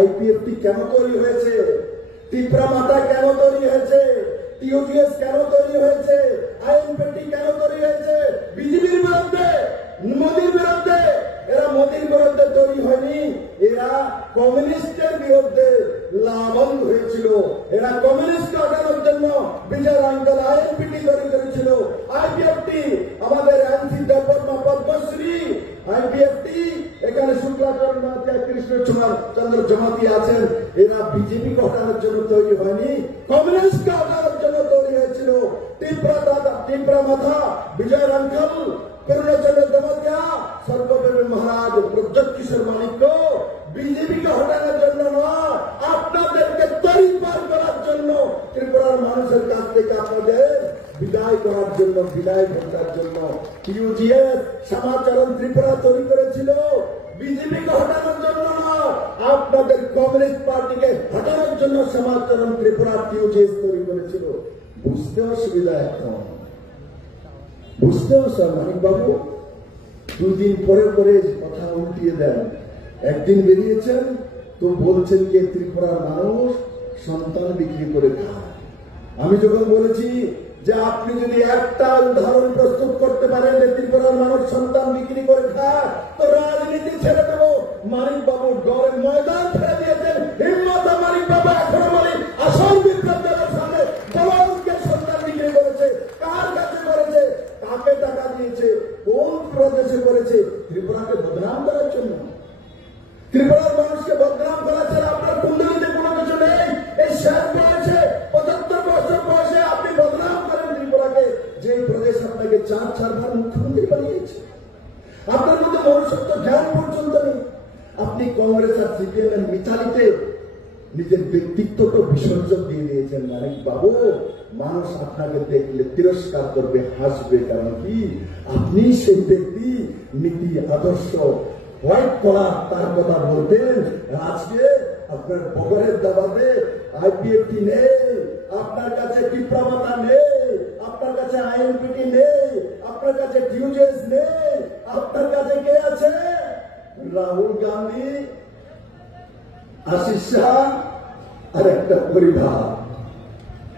IPFT কেন তৈরি হয়েছে, ত্রিপুরা মাতা কেন তৈরি হয়েছে, টিওজিএস কেন তৈরি হয়েছে, আইএনপিটি কেন তৈরি হয়েছে? বিজেপির বিরুদ্ধে, মোদীর বিরুদ্ধে। এরা মোদীর বিরুদ্ধে তৈরি হয়নি, এরা কমিউনিস্টের বিরুদ্ধে লাভবান হয়েছিল। এরা কমিউনিস্ট হটানোর জন্য বিজয় আঙ্কেল আইএনপিটি তৈরি করেছিল। আইপিএফটি আমাদের এনসি দেববর্মা পদ্মশ্রী আইপিএফটি, এখানে শুক্লাচরণ কৃষ্ণচন্দ্র জমাতি আছেন, এরা বিজেপি হটানোর জন্য তৈরি হয়নি, কমিউনিস্ট হটানোর জন্য তৈরি হয়েছিল। ত্রিপুরা মাথা বিজয় আঙ্কেল করুণাচন্দ্র জমাতিয়া, সর্বপ্রেমী মহারাজ প্রজ্যোৎ কিশোর মানিক্য বিজেপিকে হটানোর জন্য নয়, আপনাদেরকে তৈরি পার করার জন্য, ত্রিপুরার মানুষের কাছ থেকে আপনাদের বিদায় করার জন্য, বিদায় ঘটার জন্য টিউজিএস সমাচরণ ত্রিপুরা তৈরি করেছিল। বিজেপিকে হটানোর জন্য নয়, আপনাদের কমিউনিস্ট পার্টিকে হটানোর জন্য সমাচরণ ত্রিপুরা টিউজিএস তৈরি করেছিল। বুঝতে অসুবিধা এখন, বুঝতে স্যার মানিক বাবু দুদিন পরে পরে কথা উল্টিয়ে দেন। একদিন বেরিয়েছেন তো বলছেন যে ত্রিপুরার মানুষ সন্তান বিক্রি করে খায়। আমি যখন বলেছি যে আপনি যদি একটা উদাহরণ প্রস্তুত করতে পারেন যে ত্রিপুরার মানুষ সন্তান বিক্রি করে খায়, তো রাজনীতি ছেড়ে দেব। মানিক বাবু ডরের ময়দান ছেড়ে দিয়েছেন। হিম্মত মানিক বাবু এখনো বলি আসল বিপ্লবের সামনে বলকে সন্তান বিক্রি করেছে, কার কাছে করেছে, কাকে টাকা দিয়েছে, কোন প্রদেশে করেছে? ত্রিপুরাকে বদনাম করার জন্য, ত্রিপুরার মানুষকে বদনাম করা ছাড়া আপনার কুণ্ডলিতে কোনো কিছু নেই। এই শেষ বয়সে 75 বছর বয়সে আপনি বদনাম করেন ত্রিপুরাকে, যে প্রদেশ আপনাকে 4-4 মুখ্যমন্ত্রী বানিয়েছে। আপনার মধ্যে মনুষ্যত্ব জ্ঞান পর্যন্ত নেই। আপনি কংগ্রেস আর সিপিএম এর মিথালিতে নিজের ব্যক্তিত্বকে বিসর্জন দিয়ে দিয়েছেন। মানিক বাবু মানুষ আপনাকে দেখলে তিরস্কার করবে, হাসবে, কারণ কি আপনি সেই ব্যক্তি, নীতি আদর্শ হোয়াইট কলার তার কথা বলতেন। আজকে আপনার বগরের দাবাতে আইপিএফটি নেই, আপনার কাছে ত্রিপুরা মাতা নেই, আপনার কাছে আইএনপিটি নেই, আপনার কাছে টিউজিএস নেই, আপনার কাছে কে আছে? রাহুল গান্ধী, আশিস শাহ আর একটা পরিবার।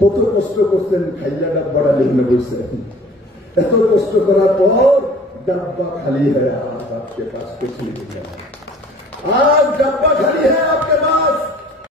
কত কষ্ট করছেন, খাইলা ডাব্বাটা লিখলে বলছেন। এত কষ্ট করার পর डब्बा खाली है, आज आपके पास कुछ नहीं है। आज डब्बा खाली है आपके